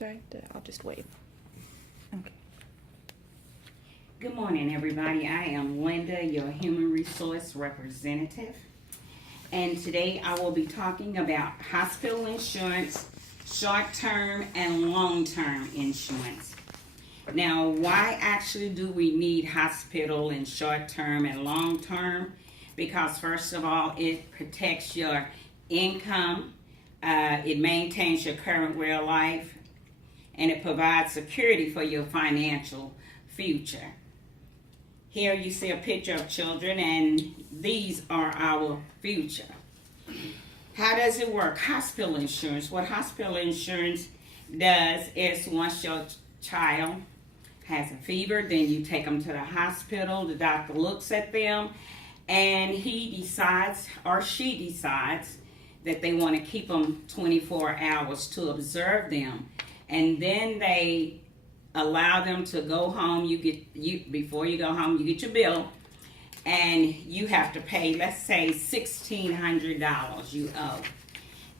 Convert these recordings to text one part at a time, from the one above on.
I'll just wait. Okay. Good morning, everybody. I am Linda, your human resource representative. And today I will be talking about hospital insurance, short-term and long-term insurance. Now, why actually do we need hospital and short-term and long-term? Because first of all, it protects your income, it maintains your current way of life, and it provides security for your financial future. Here you see a picture of children, and these are our future. How does it work? Hospital insurance. What hospital insurance does is once your child has a fever, then you take them to the hospital. The doctor looks at them, and he decides or she decides that they want to keep them 24 hours to observe them. And then they allow them to go home. Before you go home, you get your bill, and you have to pay, let's say, $1,600 you owe.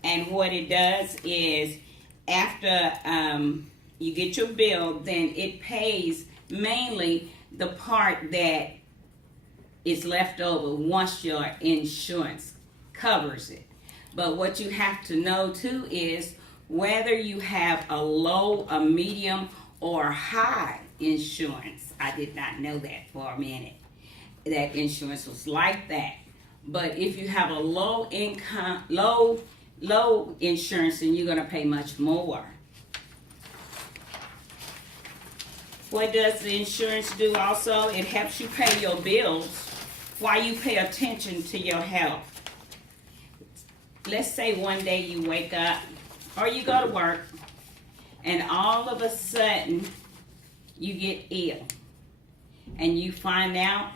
And what it does is, after you get your bill, then it pays mainly the part that is left over once your insurance covers it. But what you have to know too is whether you have a low, a medium, or high insurance. I did not know that for a minute, that insurance was like that. But if you have a low income, low insurance, then you're going to pay much more. What does the insurance do also? It helps you pay your bills while you pay attention to your health. Let's say one day you wake up or you go to work, and all of a sudden you get ill, and you find out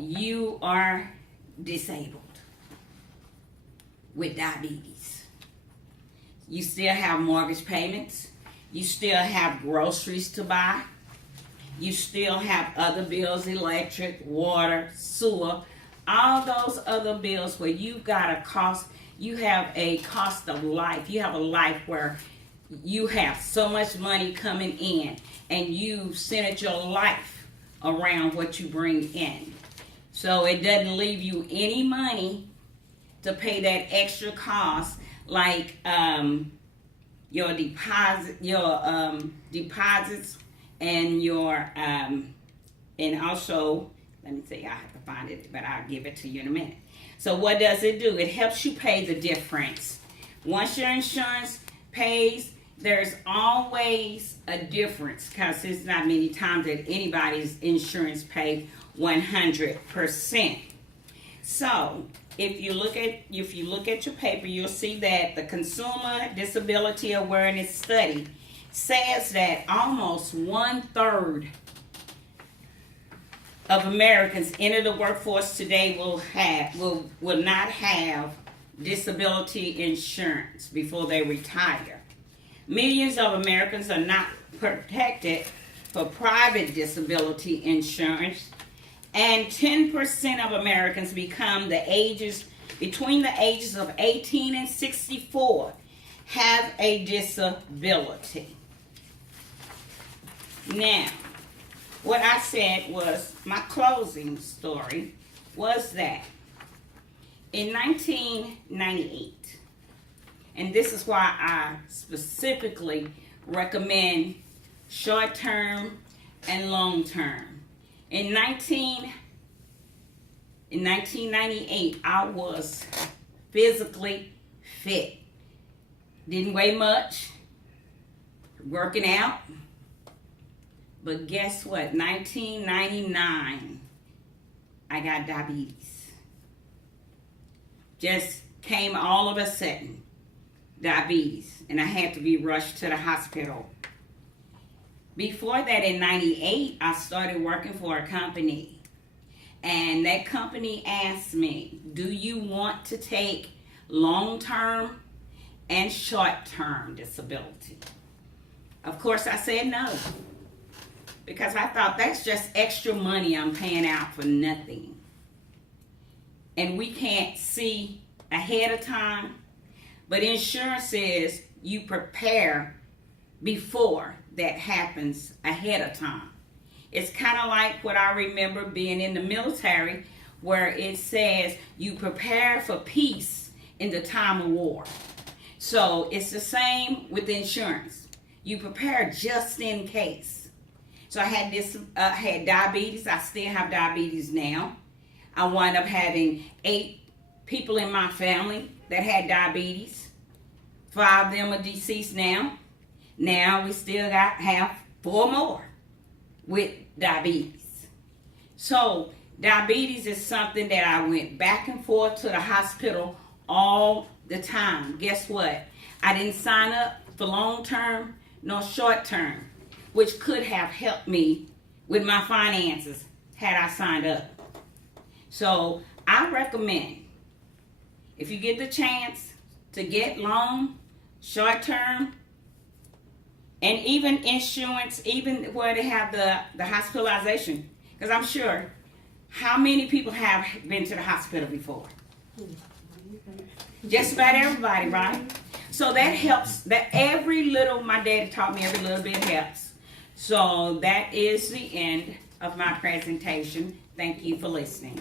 you are disabled with diabetes. You still have mortgage payments. You still have groceries to buy. You still have other bills, electric, water, sewer, all those other bills where you've got a cost. You have a cost of life. You have a life where you have so much money coming in, and you centered your life around what you bring in. So it doesn't leave you any money to pay that extra cost, like your deposits, and your and also, let me see, I have to find it, but I'll give it to you in a minute. So what does it do? It helps you pay the difference. Once your insurance pays, there's always a difference, because there's not many times that anybody's insurance pays 100%. So if you look at your paper, you'll see that the Consumer Disability Awareness Study says that almost 1/3 of Americans enter the workforce today will not have disability insurance before they retire. Millions of Americans are not protected for private disability insurance, and 10% of Americans between the ages of 18 and 64 have a disability. Now, what I said was, my closing story was that in 1998, and this is why I specifically recommend short-term and long-term. In 1998, I was physically fit. Didn't weigh much, working out. But guess what? 1999, I got diabetes. Just came all of a sudden, diabetes, and I had to be rushed to the hospital. Before that, in 98, I started working for a company, and that company asked me, do you want to take long-term and short-term disability? Of course, I said no, because I thought that's just extra money I'm paying out for nothing. And we can't see ahead of time, but insurance says you prepare before that happens ahead of time. It's kind of like what I remember being in the military, where it says you prepare for peace in the time of war. So it's the same with insurance. You prepare just in case. So I had diabetes. I still have diabetes now. I wound up having 8 people in my family that had diabetes. 5 of them are deceased now. Now we still have 4 more with diabetes. So diabetes is something that I went back and forth to the hospital all the time. Guess what? I didn't sign up for long term nor short term, which could have helped me with my finances had I signed up. So I recommend, if you get the chance to get long, short term, and even insurance, even where they have the hospitalization, because I'm sure, how many people have been to the hospital before? Just about everybody, right? So that helps. That my daddy taught me every little bit helps. So that is the end of my presentation. Thank you for listening.